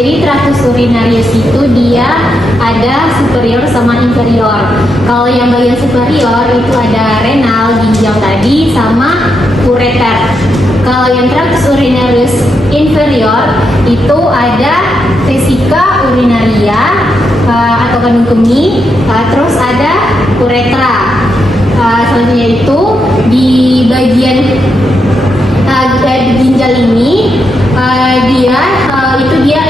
Jadi tractus urinarius itu dia ada superior sama inferior. Kalau yang bagian superior itu ada renal, ginjal tadi, sama ureter. Kalau yang tractus urinarius inferior itu ada vesika urinaria atau kandung kemih, terus ada uretra. Selanjutnya itu di bagian ginjal ini dia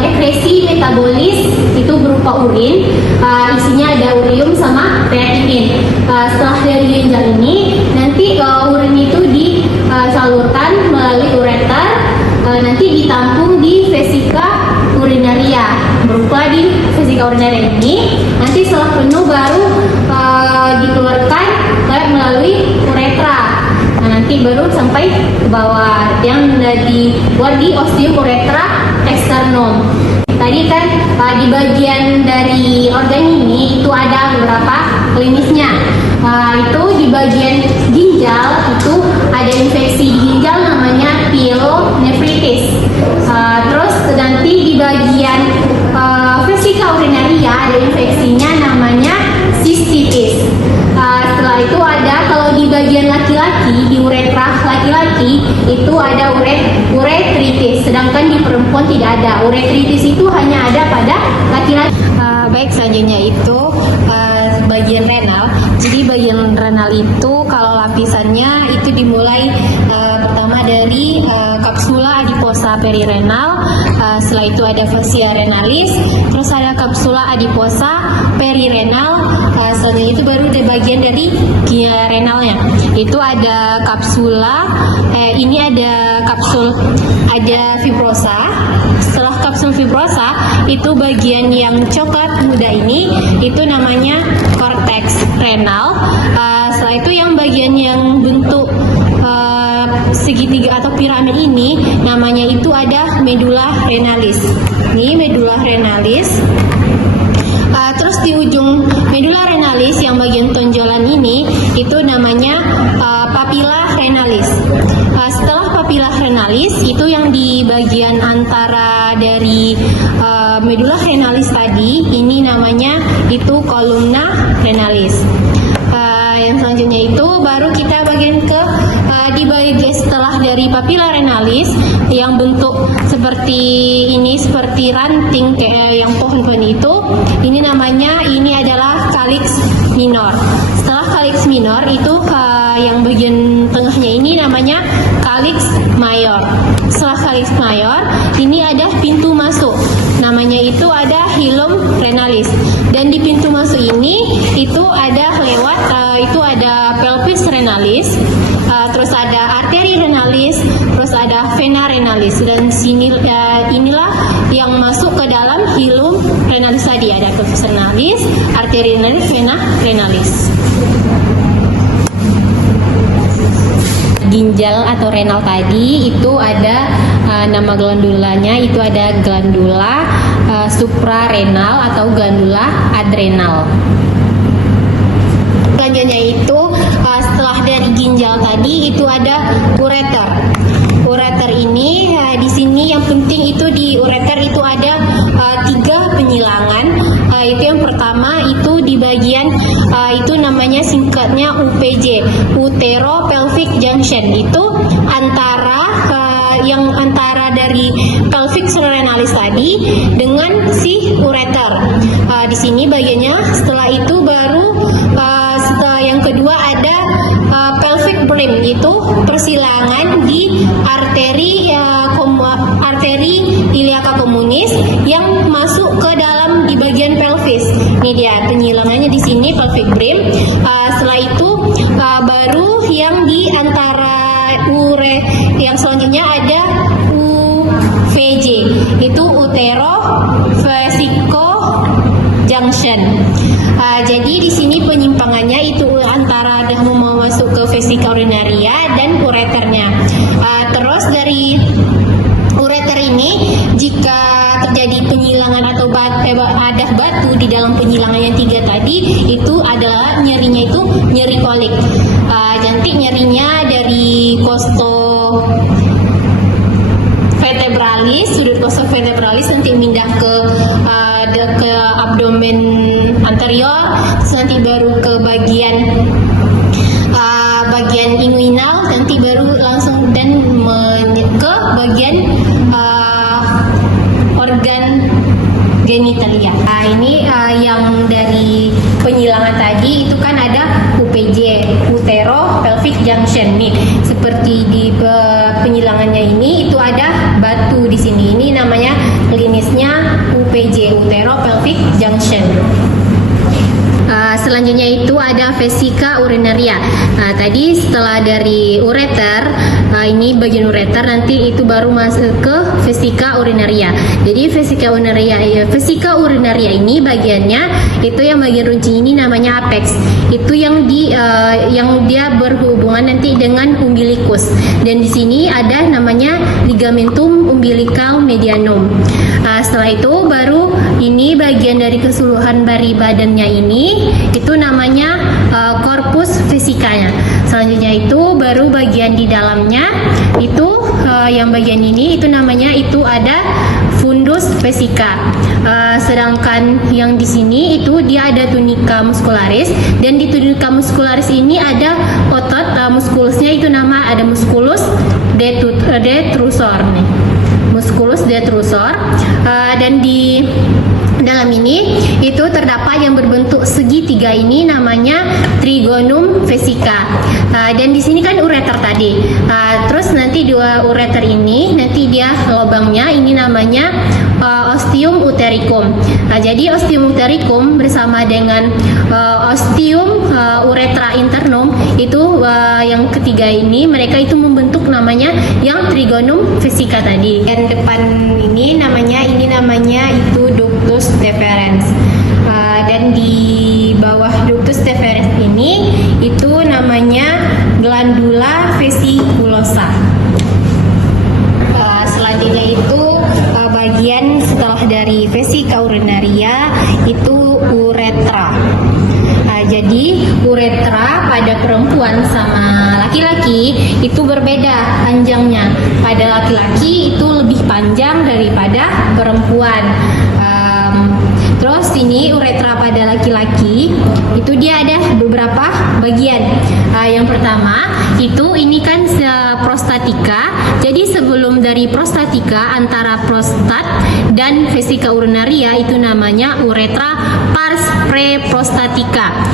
ekresi metabolis itu berupa urin, isinya ada urium sama kreatinin. Setelah dari ginjal ini nanti urin itu disalurkan melalui ureter, nanti ditampung di vesika urinaria. Berupa di vesika urinaria ini nanti setelah penuh baru dikeluarkan melalui uretra. Nanti baru sampai ke bawah yang dibuat di ostium uretra externum. Tadi kan di bagian dari organ ini itu ada beberapa klinisnya. Itu di bagian ginjal itu ada infeksi di ginjal namanya pyelonefritis. Terus nanti di bagian vesika urinaria ada infeksinya namanya cystitis. Setelah itu ada kalau di bagian laki-laki, di uretra laki-laki itu ada uretritis, sedangkan di perempuan tidak ada. Uretritis itu hanya ada pada laki-laki. Baik, selanjutnya itu bagian renal. Jadi bagian renal itu kalau lapisannya itu dimulai pertama dari kapsula adiposa perirenal, setelah itu ada fascia renalis, terus ada kapsula adiposa perirenal, selanjutnya itu baru ada bagian dari renalnya. Itu ada kapsula, ini ada fibrosa. Setelah kapsul fibrosa itu bagian yang coklat muda ini itu namanya korteks renal. Setelah itu yang bagian yang bentuk segitiga atau piramid ini namanya itu ada medula renalis. Ini medula renalis. Terus di ujung medula renalis yang bagian tonjolan ini itu namanya papilla renalis. Setelah papilla renalis itu yang di bagian antara dari medula renalis tadi ini namanya itu kolumna renalis. Yang selanjutnya itu baru kita bagian ke di bagian setelah dari papilla renalis yang bentuk seperti ini, seperti ranting kayak yang pohon-pohon itu, ini namanya ini adalah calyx minor. Setelah calyx minor itu yang bagian tengahnya ini namanya calyx mayor. Setelah calyx mayor ini ada pintu masuk, namanya itu ada hilum renalis. Dan di pintu masuk ini itu ada lewat itu ada pelvis renalis, terus ada arteri renalis, terus ada vena renalis, dan inilah yang masuk ke dalam hilum renalis tadi, ada pelvis renalis, arteri renalis, vena renalis. Ginjal atau renal tadi itu ada nama glandulanya, itu ada glandula suprarenal atau glandula adrenal. Selanjutnya itu setelah dari ginjal tadi itu ada ureter. Ureter ini di sini yang penting itu di ureter itu ada 3 penyilangan. Itu yang pertama itu di bagian itu namanya singkatnya UPJ, utero pelvic junction. Itu antara yang antara dari pelvic renalis tadi dengan si ureter. Di sini bagiannya. Setelah itu baru yang kedua ada pelvic brim, itu persilangan di arteri iliaca communis yang masuk ke dalam di bagian pelvis. Ini dia penyilangannya di sini pelvic brim. Setelah itu baru yang di antara yang selanjutnya ada UVJ, itu utero vesico junction. Jadi di sini penyimpangannya itu antara mau masuk ke vesika urinaria dan ureternya. Terus dari ureter ini jika terjadi penyilangan atau ada batu di dalam penyilangan yang 3 tadi, itu adalah nyerinya itu nyeri kolik. Nanti nyerinya dari costovertebralis sudut kosok vertebralis nanti pindah ke abdomen anterior, terus nanti baru ke bagian inguinal, nanti baru langsung dan ke bagian organ genitalia. Nah, ini yang dari penyilangan tadi itu kan ada UPJ, utero pelvic junction nih. Seperti di penyilangannya ini itu ada batu di sini. Ini namanya klinisnya UPJ, utero pelvic junction. Selanjutnya itu ada vesika urinaria. Nah, tadi setelah dari ureter, ini bagian ureter, nanti itu baru masuk ke vesika urinaria. Jadi vesika urinaria ini bagiannya itu yang bagian runcing ini namanya apex. Itu yang dia berhubungan nanti dengan umbilikus. Dan di sini ada namanya ligamentum umbilical medianum. Setelah itu baru ini bagian dari keseluruhan bari badannya ini itu namanya corpus vesikanya. Selanjutnya itu baru bagian di dalamnya itu yang bagian ini itu namanya itu ada fundus vesika. Sedangkan yang di sini itu dia ada tunica muscularis, dan di tunica muscularis ini ada otot muskulusnya itu nama ada musculus detrusor nih. Musculus detrusor, dan di dalam ini itu terdapat yang berbentuk segitiga ini namanya trigonum vesica. Dan di sini kan ureter tadi. Terus nanti dua ureter ini nanti dia lubangnya ini namanya ostium utericum. Jadi ostium utericum bersama dengan ostium uretra internum itu yang ketiga ini mereka itu membentuk namanya yang trigonum vesica tadi. Dan depan ini namanya itu ductus deferens. Dan di bawah ductus deferens ini itu namanya glandula vesiculosa. Selanjutnya itu bagian setelah dari vesika urinaria itu uretra. Jadi uretra pada perempuan sama laki-laki itu berbeda panjangnya. Pada laki-laki itu lebih panjang daripada perempuan. Terus ini uretra pada laki-laki itu dia ada beberapa bagian. Yang pertama itu ini kan prostatika. Jadi sebelum dari prostatika antara prostat dan vesika urinaria itu namanya uretra pars preprostatika.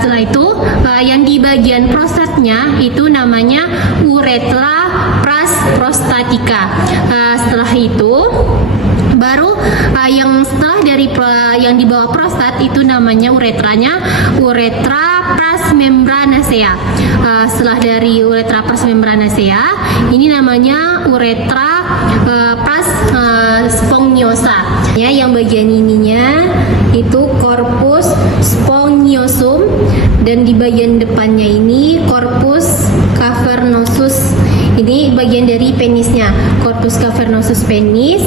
Setelah itu yang di bagian prostatnya itu namanya uretra pras prostatika. Setelah itu baru yang setelah dari yang di bawah prostat itu namanya uretranya uretra pras membranacea. Setelah dari uretra pras membranacea ini namanya uretra pras spongiosa. Ya, yang bagian ininya itu corpus spongiosum, dan di bagian depannya ini corpus cavernosus. Ini bagian dari penisnya, corpus cavernosus penis,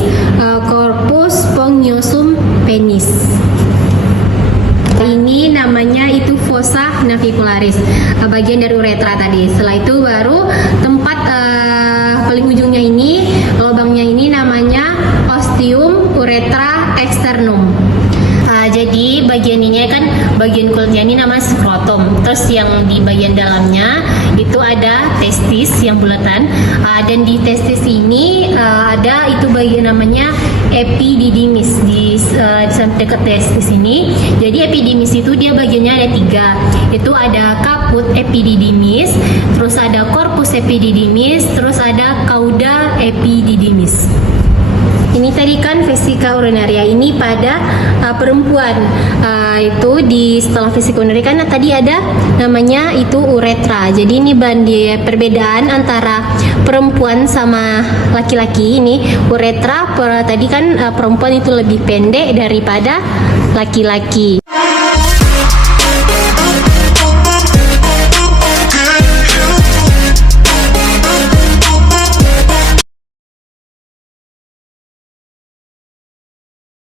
corpus spongiosum penis. Ini namanya itu fossa navicularis, bagian dari uretra tadi. Setelah itu baru tempat paling ujungnya ini, lubangnya ini namanya ostium uretra externum. Jadi bagian ini kan bagian kulitnya ini namanya skrotum. Terus yang di bagian dalamnya itu ada testis yang bulatan, dan di testis ini ada itu bagian namanya epididymis di dekat testis ini. Jadi epididymis itu dia bagiannya ada 3. Itu ada caput epididymis, terus ada corpus epididymis, terus ada cauda epididymis. Ini tadi kan vesika urinaria ini pada perempuan. Itu di setelah vesika urinaria kan tadi ada namanya itu uretra. Jadi ini perbedaan antara perempuan sama laki-laki ini. Uretra tadi kan perempuan itu lebih pendek daripada laki-laki.